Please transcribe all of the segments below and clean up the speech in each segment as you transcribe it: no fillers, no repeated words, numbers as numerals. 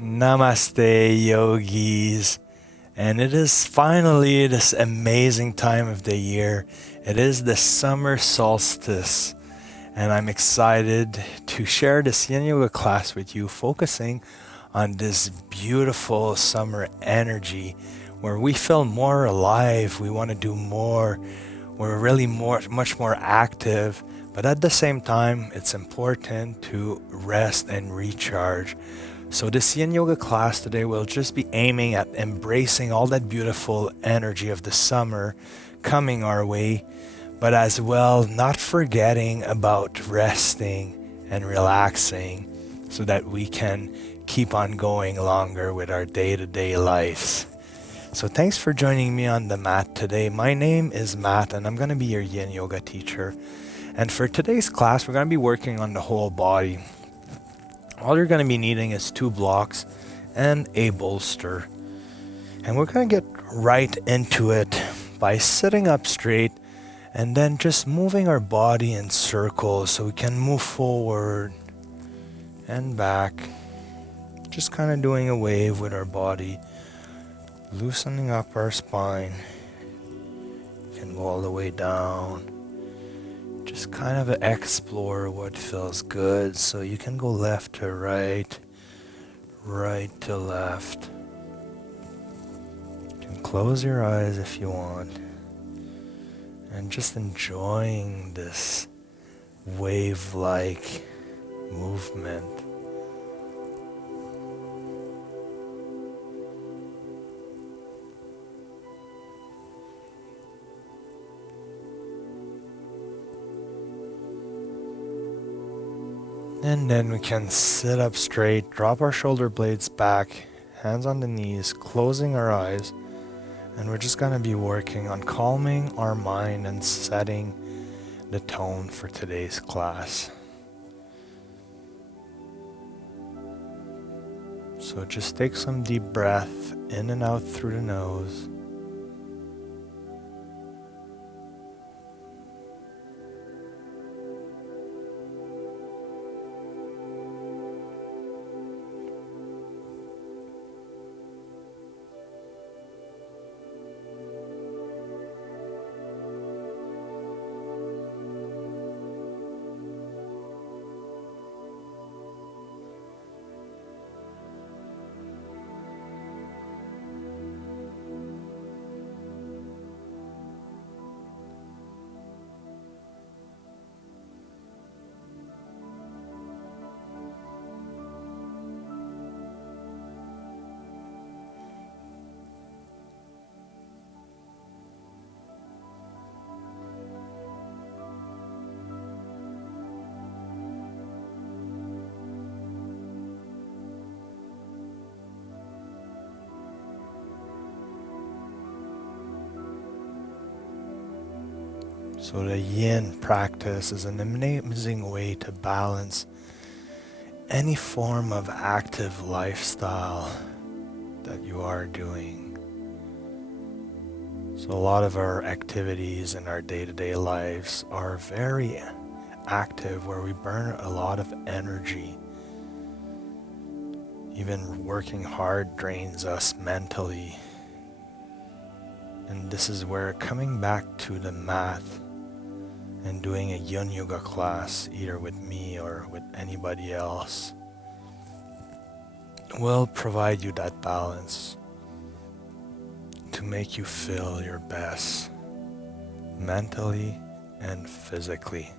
Namaste, yogis. And it is finally this amazing time of the year. It is the summer solstice. And I'm excited to share this Yin Yoga class with you, focusing on this beautiful summer energy where we feel more alive. We want to do more. We're really much more active. But at the same time, it's important to rest and recharge. So this Yin Yoga class today will just be aiming at embracing all that beautiful energy of the summer coming our way, but as well not forgetting about resting and relaxing so that we can keep on going longer with our day-to-day lives. So thanks for joining me on the mat today. My name is Matt and I'm going to be your Yin Yoga teacher. And for today's class, we're going to be working on the whole body. All you're going to be needing is 2 blocks and a bolster. And we're going to get right into it by sitting up straight and then just moving our body in circles so we can move forward and back. Just kind of doing a wave with our body, loosening up our spine. You can go all the way down. Just kind of explore what feels good. So you can go left to right, right to left. You can close your eyes if you want. And just enjoying this wave-like movement. And then we can sit up straight, drop our shoulder blades back, hands on the knees, closing our eyes. And we're just going to be working on calming our mind and setting the tone for today's class. So just take some deep breath in and out through the nose. So the Yin practice is an amazing way to balance any form of active lifestyle that you are doing. So a lot of our activities in our day-to-day lives are very active, where we burn a lot of energy. Even working hard drains us mentally. And this is where coming back to the mat and doing a Yin Yoga class, either with me or with anybody else, will provide you that balance to make you feel your best, mentally and physically.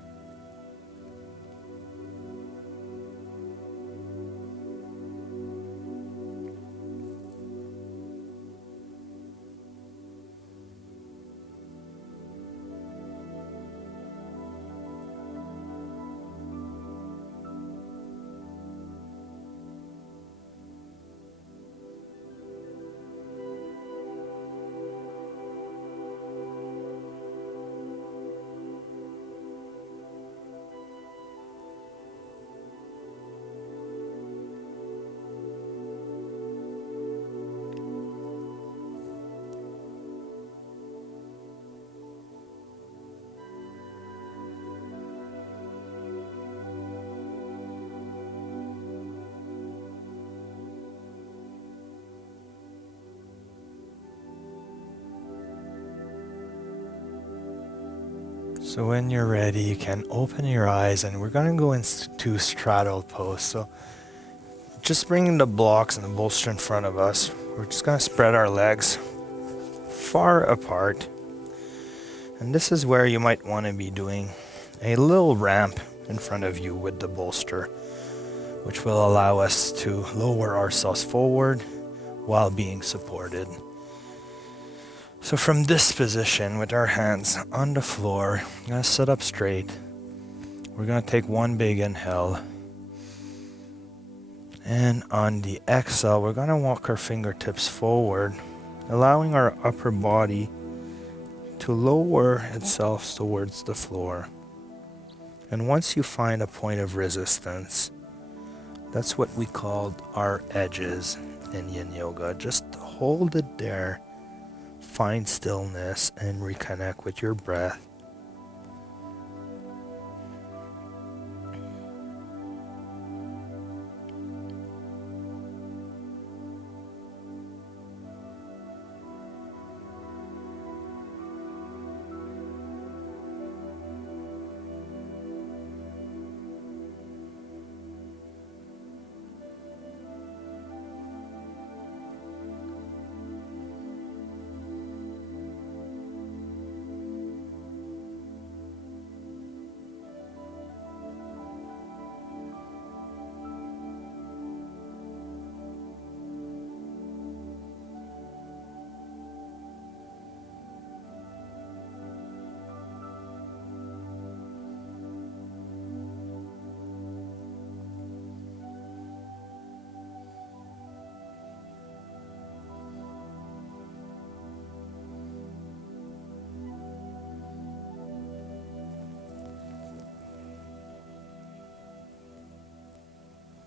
So when you're ready, you can open your eyes and we're gonna go into straddle pose. So just bringing the blocks and the bolster in front of us. We're just gonna spread our legs far apart. And this is where you might want to be doing a little ramp in front of you with the bolster, which will allow us to lower ourselves forward while being supported. So from this position with our hands on the floor, I'm going to sit up straight. We're going to take one big inhale. And on the exhale, we're going to walk our fingertips forward, allowing our upper body to lower itself towards the floor. And once you find a point of resistance, that's what we called our edges in Yin Yoga. Just hold it there, find stillness, and reconnect with your breath.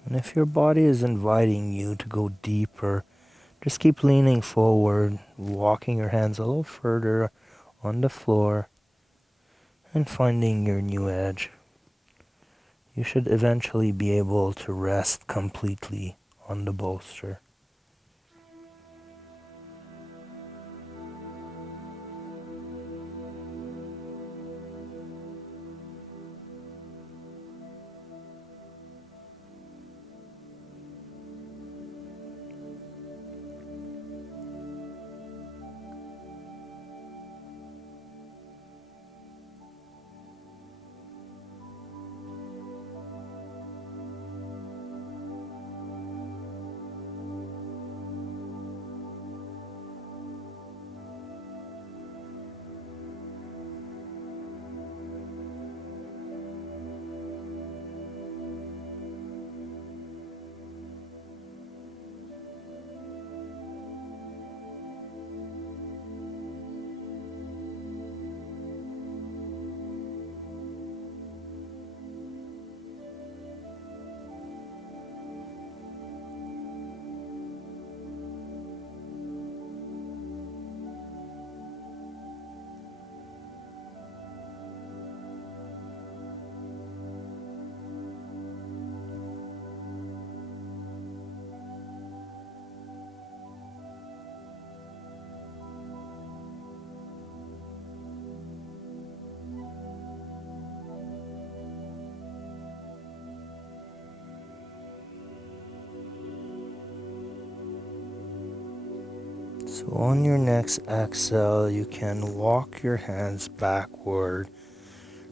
And if your body is inviting you to go deeper, just keep leaning forward, walking your hands a little further on the floor, and finding your new edge. You should eventually be able to rest completely on the bolster. So on your next exhale, you can walk your hands backward,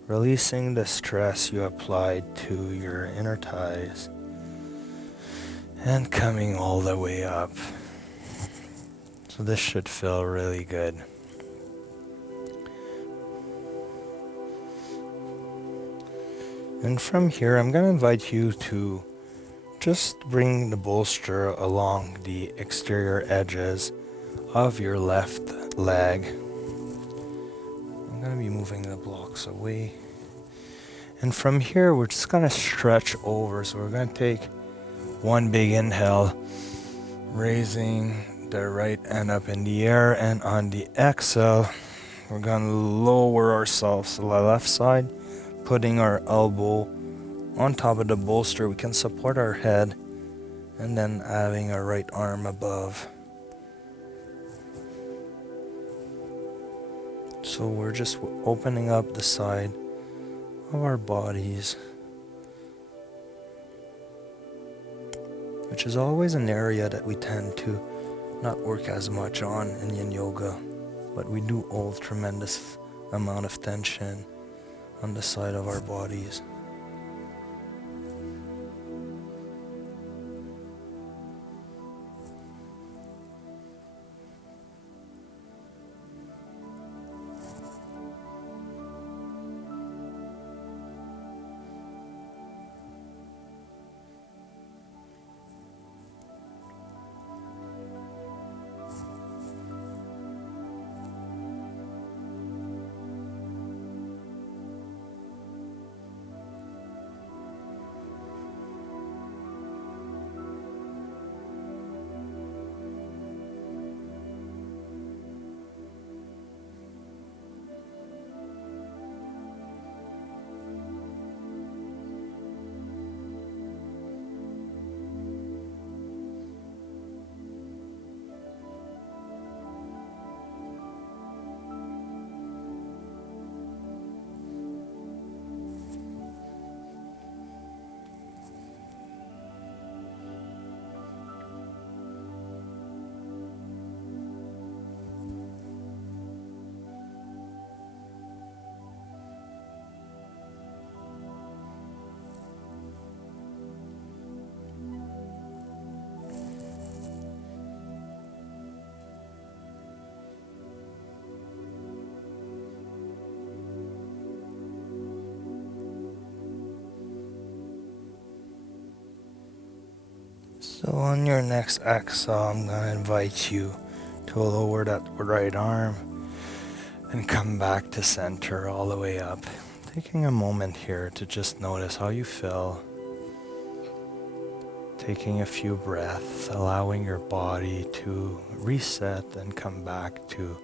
releasing the stress you applied to your inner thighs, and coming all the way up. So this should feel really good. And from here, I'm going to invite you to just bring the bolster along the exterior edges of your left leg. I'm going to be moving the blocks away. And from here, we're just going to stretch over. So we're going to take one big inhale, raising the right hand up in the air. And on the exhale, we're going to lower ourselves to the left side, putting our elbow on top of the bolster. We can support our head, and then having our right arm above. So So we're just opening up the side of our bodies, which is always an area that we tend to not work as much on in Yin Yoga, but we do hold tremendous amount of tension on the side of our bodies. So on your next exhale, I'm going to invite you to lower that right arm and come back to center all the way up. Taking a moment here to just notice how you feel. Taking a few breaths, allowing your body to reset and come back to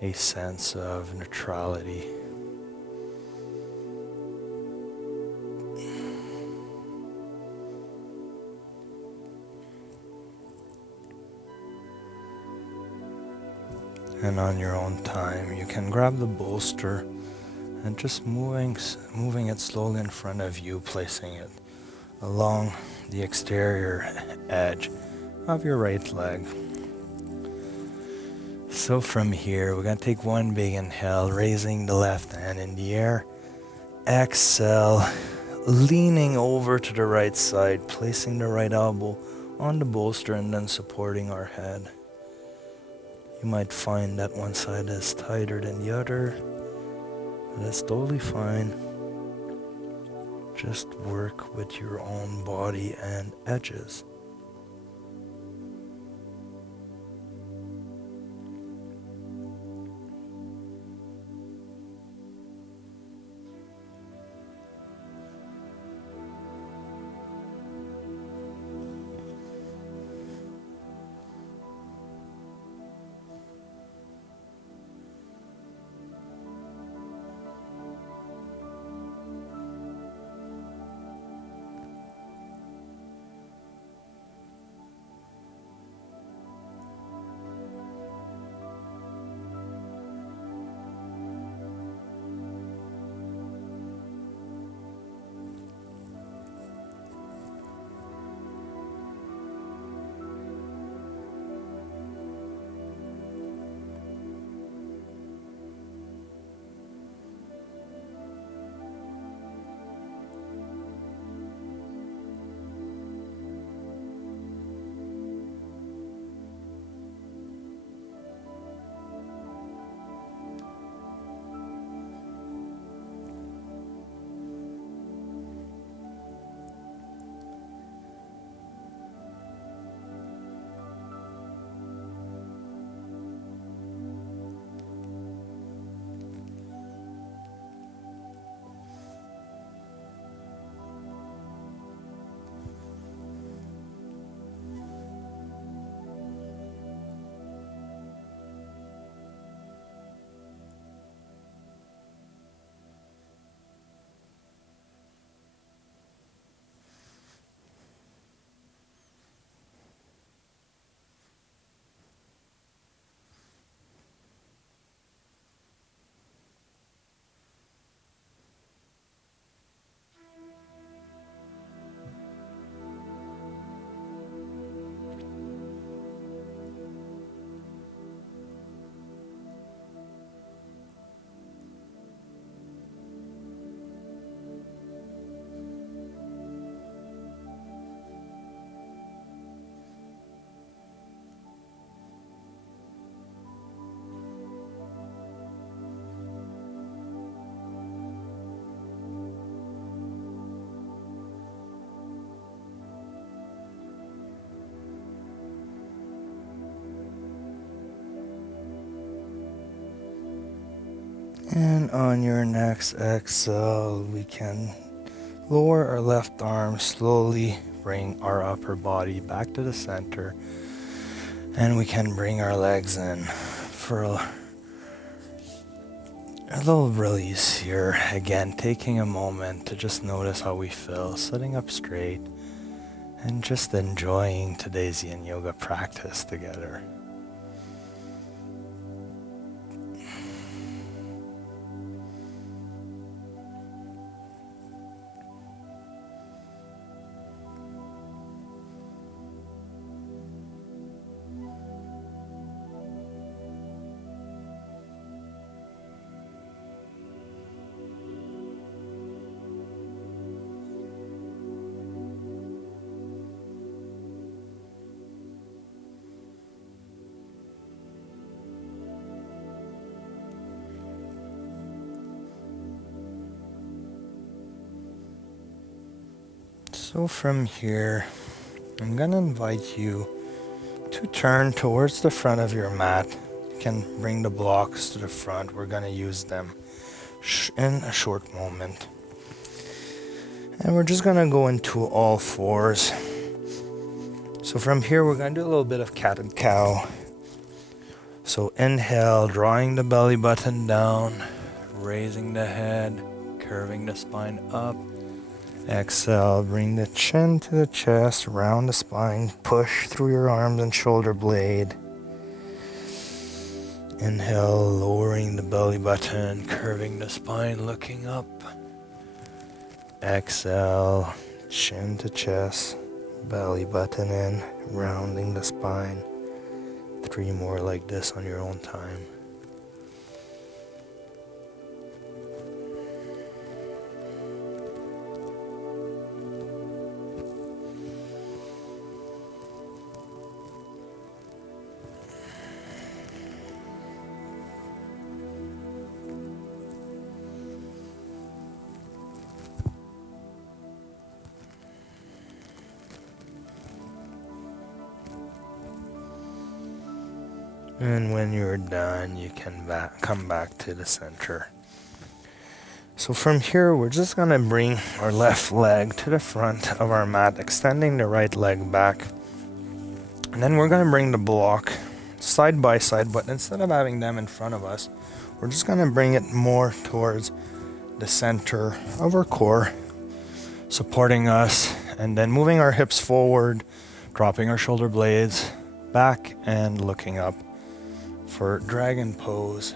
a sense of neutrality. And on your own time, you can grab the bolster and just moving it slowly in front of you, placing it along the exterior edge of your right leg. So from here, we're going to take one big inhale, raising the left hand in the air. Exhale, leaning over to the right side, placing the right elbow on the bolster and then supporting our head. You might find that one side is tighter than the other. That's totally fine. Just work with your own body and edges. And on your next exhale, we can lower our left arm, slowly bring our upper body back to the center, and we can bring our legs in for a little release here. Again, taking a moment to just notice how we feel, sitting up straight, and just enjoying today's Yin Yoga practice together. So from here, I'm going to invite you to turn towards the front of your mat. You can bring the blocks to the front. We're going to use them in a short moment. And we're just going to go into all fours. So from here, we're going to do a little bit of cat and cow. So inhale, drawing the belly button down, raising the head, curving the spine up. Exhale, bring the chin to the chest, round the spine, push through your arms and shoulder blade. Inhale, lowering the belly button, curving the spine, looking up. Exhale, chin to chest, belly button in, rounding the spine. 3 more like this on your own time. And when you're done, you can come back to the center. So from here, we're just going to bring our left leg to the front of our mat, extending the right leg back. And then we're going to bring the block side by side, but instead of having them in front of us, we're just going to bring it more towards the center of our core, supporting us, and then moving our hips forward, dropping our shoulder blades back and looking up for dragon pose.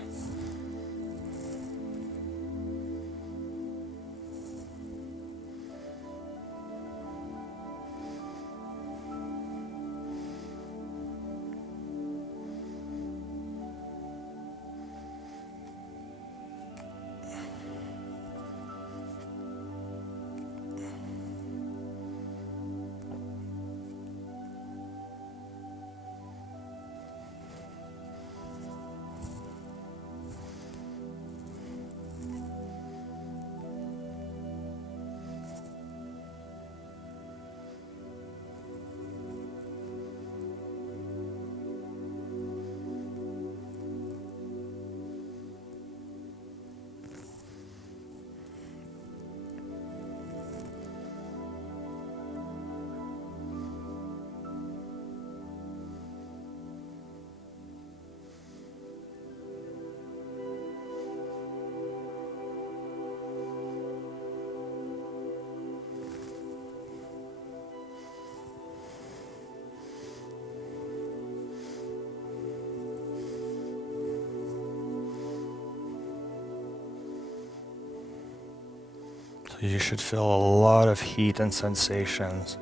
So you should feel a lot of heat and sensations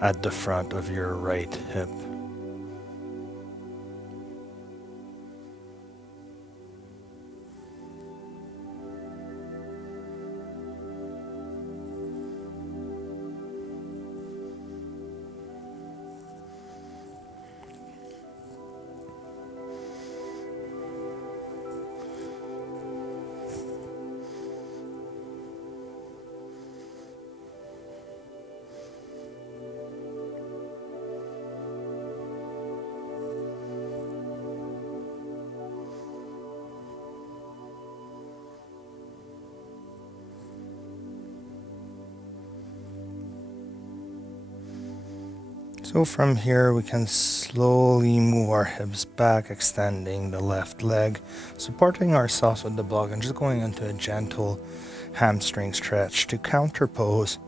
at the front of your right hip. So from here we can slowly move our hips back, extending the left leg, supporting ourselves with the block and just going into a gentle hamstring stretch to counterpose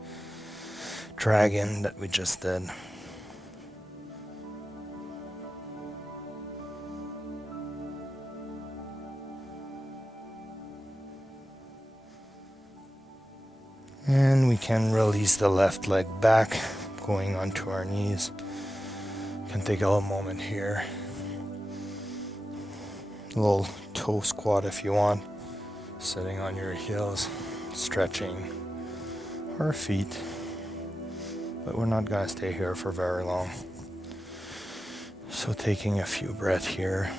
dragon that we just did. And we can release the left leg back, going onto our knees. Can take a little moment here. A little toe squat if you want. Sitting on your heels, stretching our feet. But we're not gonna stay here for very long. So taking a few breaths here.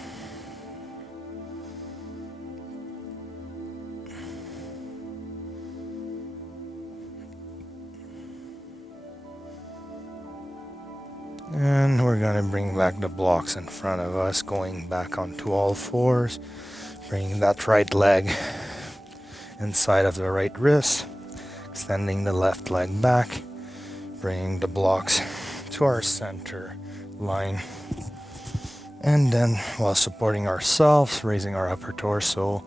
And we're going to bring back the blocks in front of us, going back onto all fours. Bringing that right leg inside of the right wrist. Extending the left leg back. Bringing the blocks to our center line. And then, while supporting ourselves, raising our upper torso,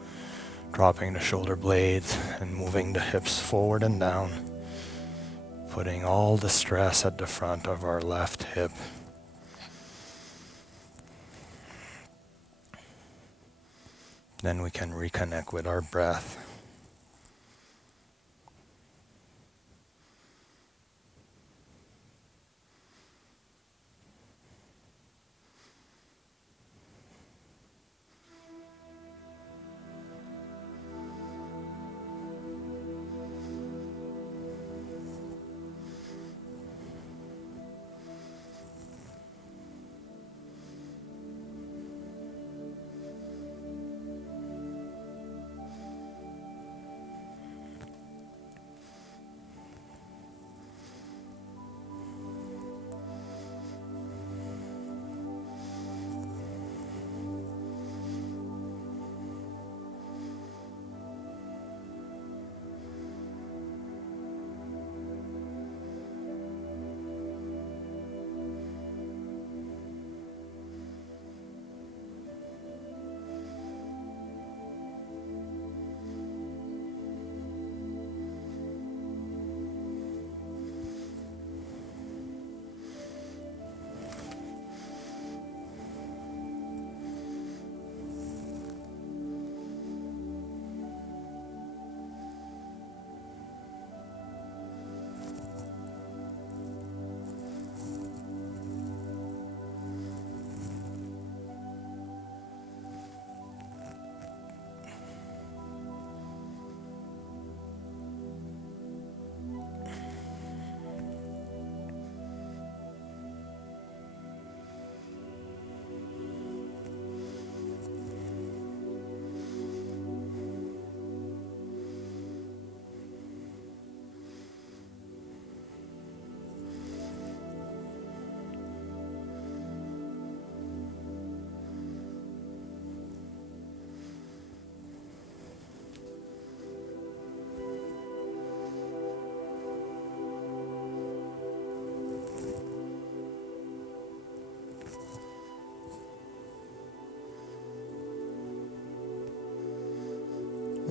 dropping the shoulder blades, and moving the hips forward and down. Putting all the stress at the front of our left hip. Then we can reconnect with our breath.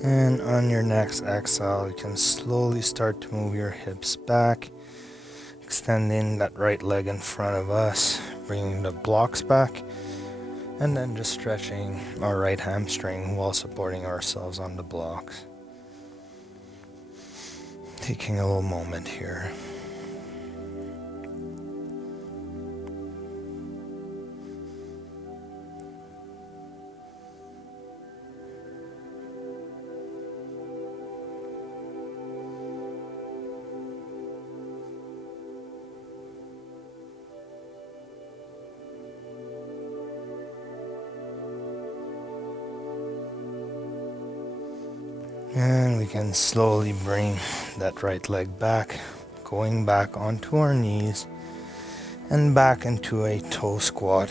And on your next exhale, you can slowly start to move your hips back, extending that right leg in front of us, bringing the blocks back, and then just stretching our right hamstring while supporting ourselves on the blocks. Taking a little moment here. And we can slowly bring that right leg back, going back onto our knees and back into a toe squat.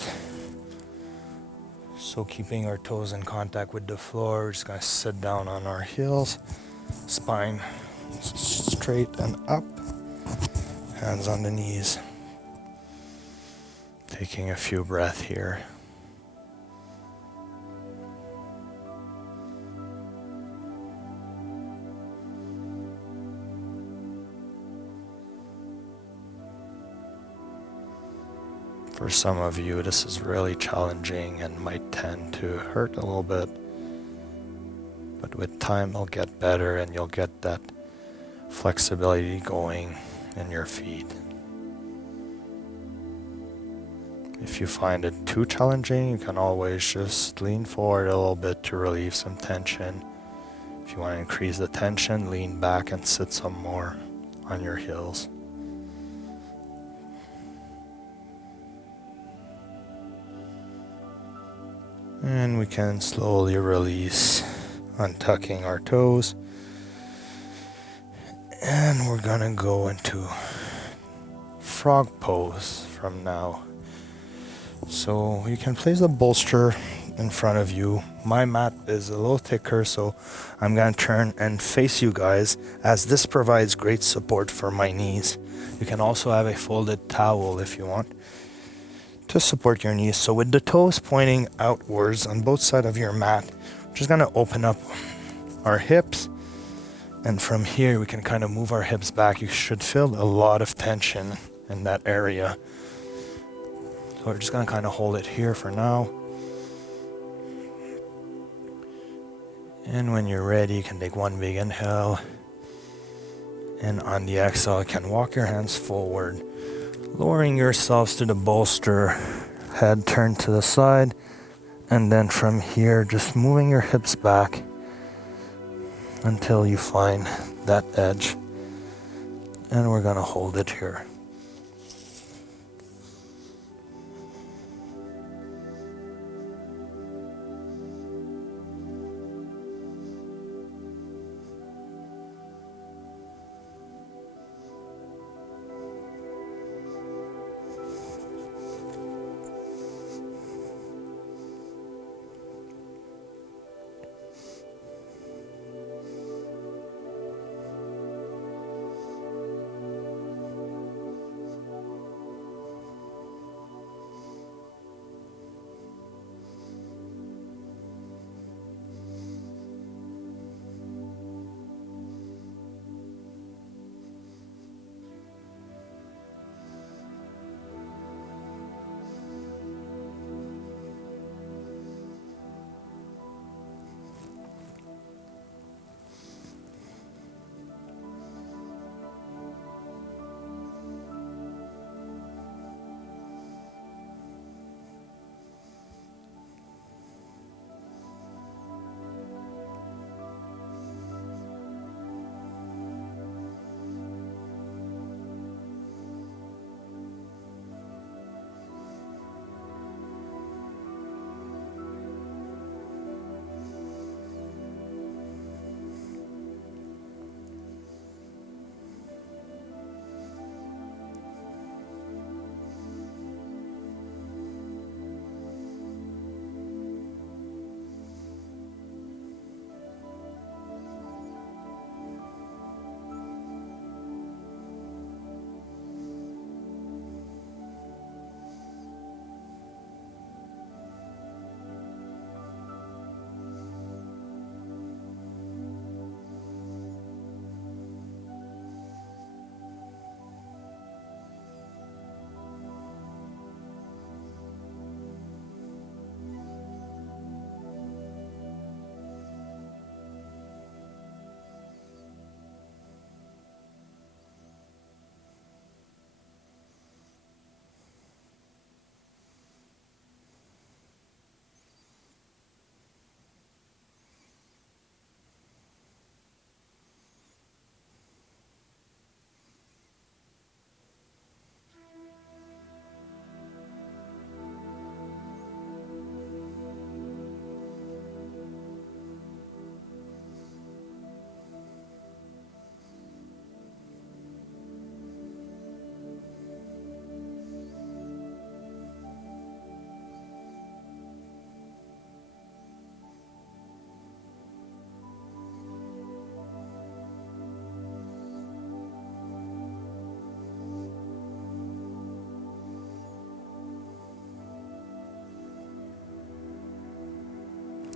So keeping our toes in contact with the floor, we're just going to sit down on our heels, spine straight and up, hands on the knees. Taking a few breaths here. For some of you, this is really challenging and might tend to hurt a little bit. But with time, it'll get better and you'll get that flexibility going in your feet. If you find it too challenging, you can always just lean forward a little bit to relieve some tension. If you want to increase the tension, lean back and sit some more on your heels. And we can slowly release, untucking our toes. And we're gonna go into frog pose from now. So you can place the bolster in front of you. My mat is a little thicker, so I'm gonna turn and face you guys, as this provides great support for my knees. You can also have a folded towel if you want to support your knees. So with the toes pointing outwards on both sides of your mat, we're just gonna open up our hips, and from here we can kind of move our hips back. You should feel a lot of tension in that area. So we're just gonna kind of hold it here for now. And when you're ready, you can take one big inhale, and on the exhale, you can walk your hands forward, lowering yourselves to the bolster, head turned to the side, and then from here, just moving your hips back until you find that edge. And we're gonna hold it here.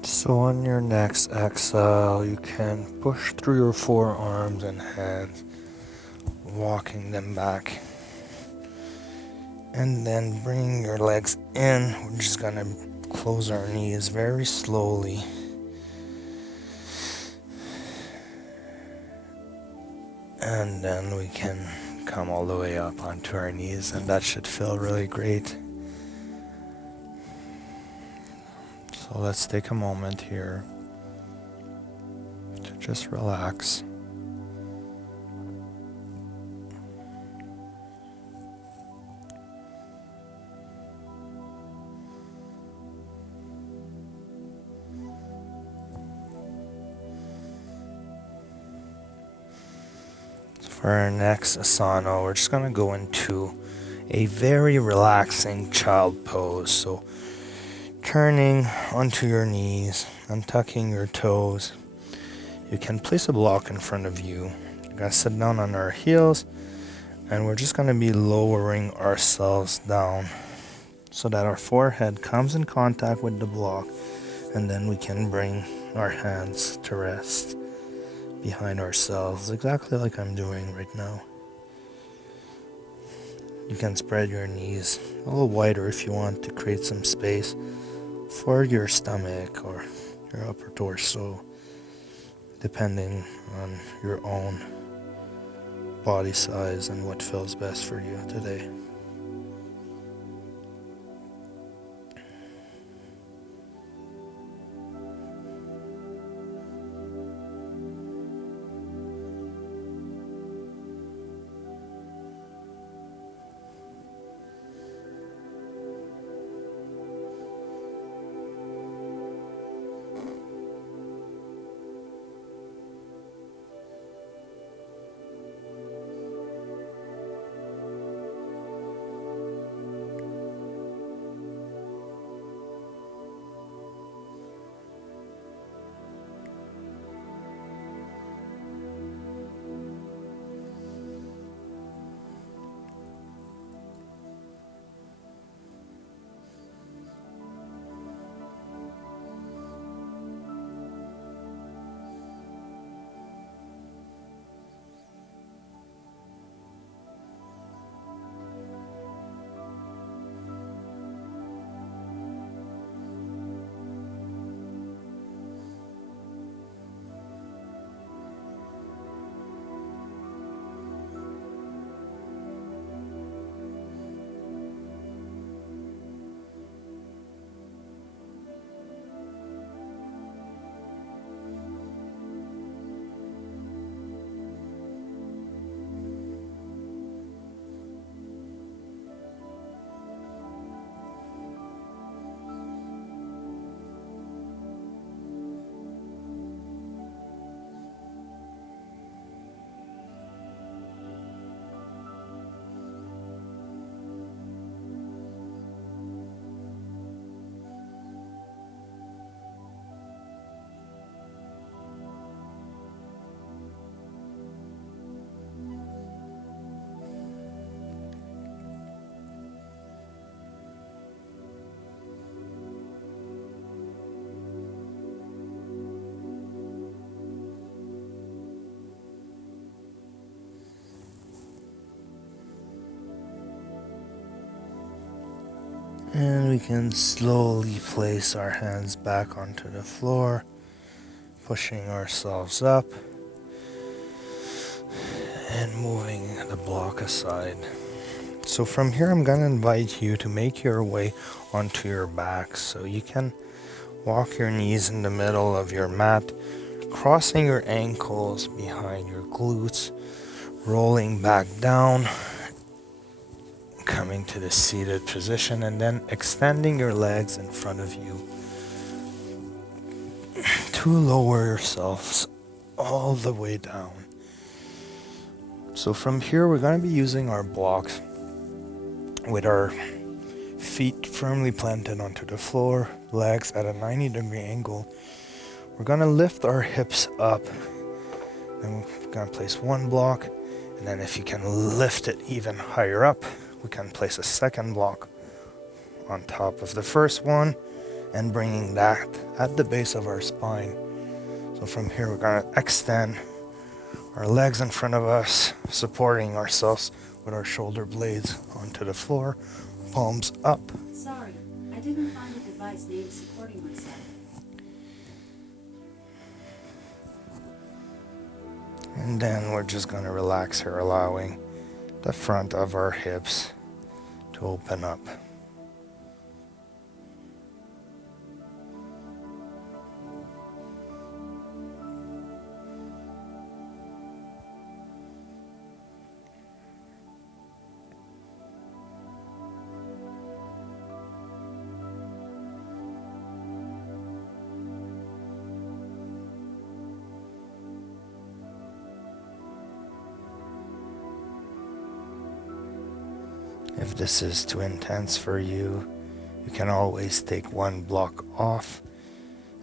So on your next exhale, you can push through your forearms and hands, walking them back. And then bring your legs in. We're just gonna close our knees very slowly. And then we can come all the way up onto our knees, and that should feel really great. So let's take a moment here to just relax. For our next asana, we're just going to go into a very relaxing child pose. So turning onto your knees, untucking your toes. You can place a block in front of you. We're going to sit down on our heels, and we're just going to be lowering ourselves down so that our forehead comes in contact with the block, and then we can bring our hands to rest behind ourselves, exactly like I'm doing right now. You can spread your knees a little wider if you want to create some space for your stomach or your upper torso, depending on your own body size and what feels best for you today. And we can slowly place our hands back onto the floor, pushing ourselves up and moving the block aside. So from here, I'm going to invite you to make your way onto your back. So you can walk your knees in the middle of your mat, crossing your ankles behind your glutes, rolling back down, coming to the seated position, and then extending your legs in front of you to lower yourselves all the way down. So from here, we're going to be using our blocks with our feet firmly planted onto the floor, legs at a 90-degree angle. We're going to lift our hips up, and we're going to place one block, and then if you can lift it even higher up, we can place a second block on top of the first one, and bringing that at the base of our spine. So from here, we're going to extend our legs in front of us, supporting ourselves with our shoulder blades onto the floor, palms up. Sorry, I didn't find a device named supporting myself. And then we're just going to relax here, allowing the front of our hips to open up. If this is too intense for you, you can always take one block off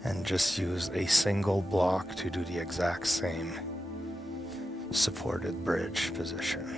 and just use a single block to do the exact same supported bridge position.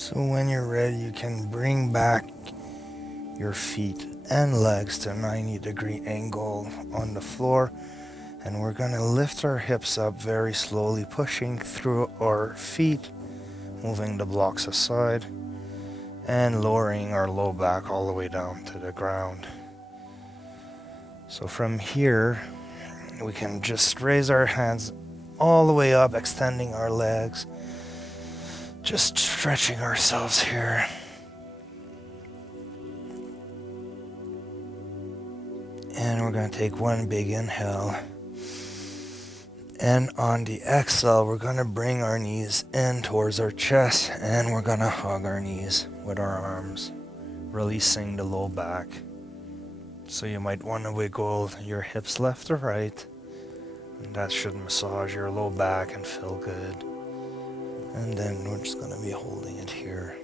So when you're ready, you can bring back your feet and legs to a 90-degree angle on the floor. And we're going to lift our hips up very slowly, pushing through our feet, moving the blocks aside, and lowering our low back all the way down to the ground. So from here, we can just raise our hands all the way up, extending our legs, just stretching ourselves here. And we're going to take one big inhale. And on the exhale, we're going to bring our knees in towards our chest, and we're going to hug our knees with our arms, releasing the low back. So you might want to wiggle your hips left or right, and that should massage your low back and feel good. And then we're just going to be holding it here.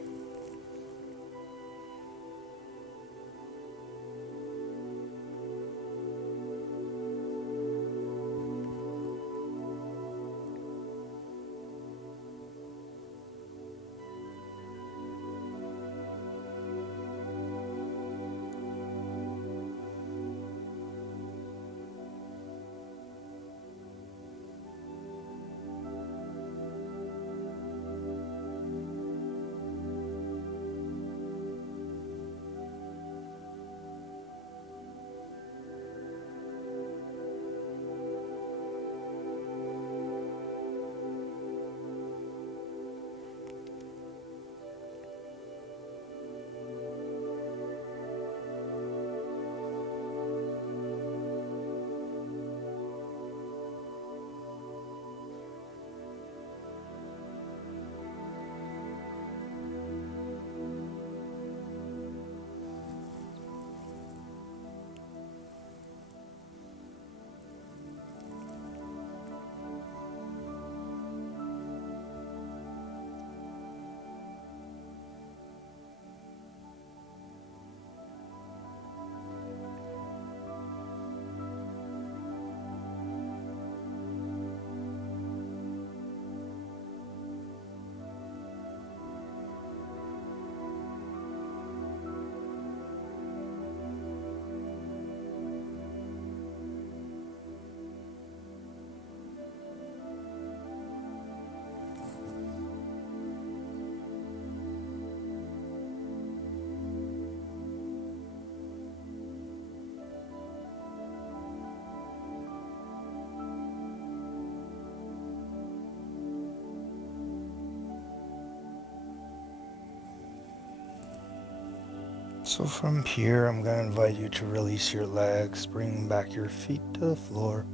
So from here, I'm going to invite you to release your legs, bring back your feet to the floor.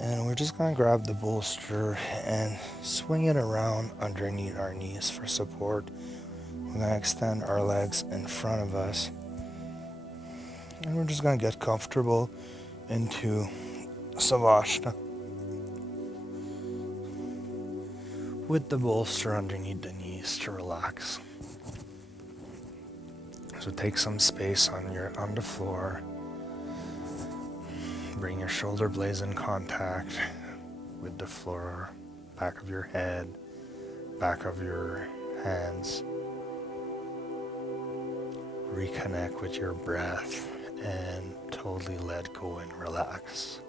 And we're just going to grab the bolster and swing it around underneath our knees for support. We're going to extend our legs in front of us. And we're just going to get comfortable into Savasana with the bolster underneath the knees to relax. So take some space on the floor. Bring your shoulder blades in contact with the floor, back of your head, back of your hands. Reconnect with your breath and totally let go and relax.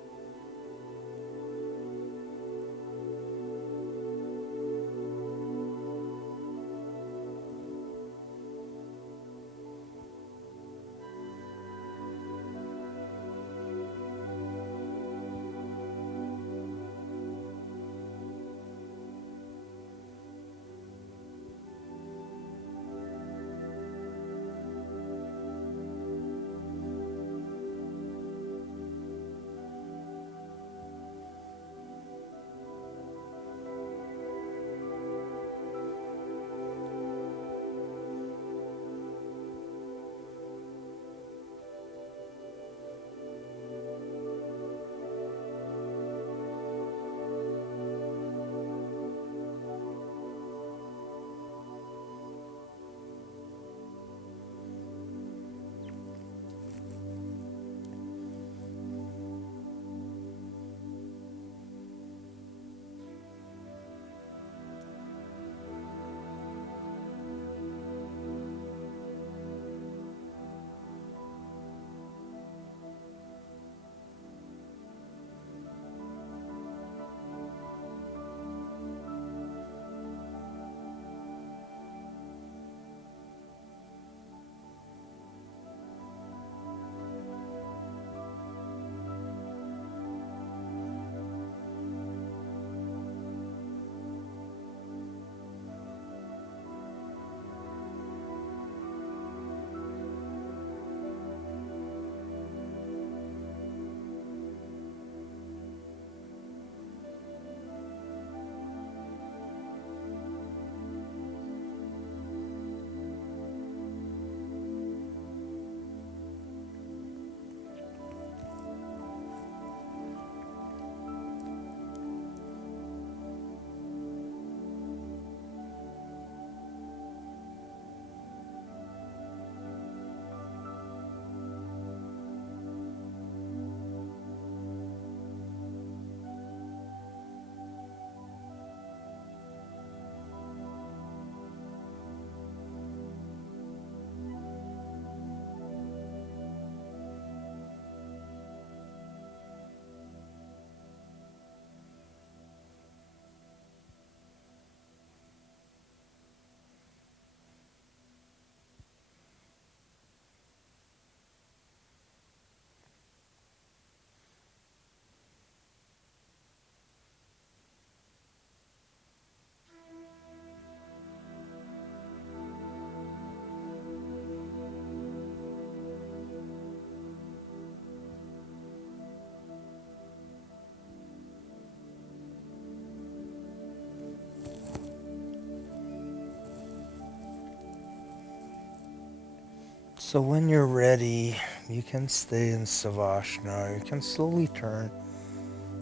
So when you're ready, you can stay in Savasana. You can slowly turn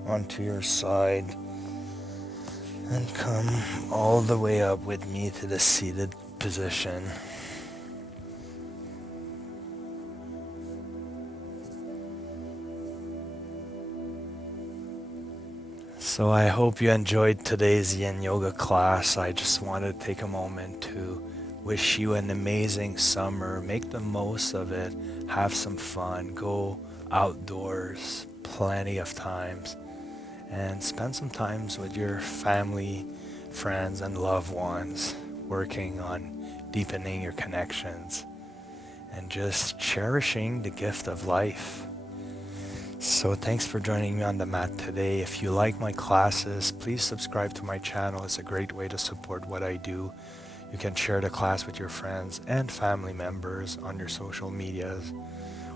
onto your side and come all the way up with me to the seated position. So I hope you enjoyed today's Yin Yoga class. I just wanted to take a moment to wish you an amazing summer. Make the most of it. Have some fun. Go outdoors plenty of times. And spend some times with your family, friends, and loved ones, working on deepening your connections and just cherishing the gift of life. So thanks for joining me on the mat today. If you like my classes, please subscribe to my channel. It's a great way to support what I do. You can share the class with your friends and family members on your social medias,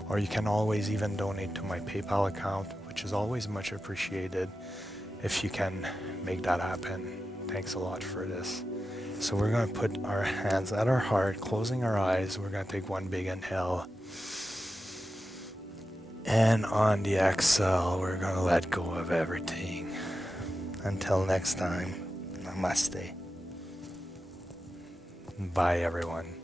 or you can always even donate to my PayPal account, which is always much appreciated if you can make that happen. Thanks a lot for this. So we're going to put our hands at our heart, closing our eyes. We're going to take one big inhale. And on the exhale, we're going to let go of everything. Until next time, namaste. Bye, everyone.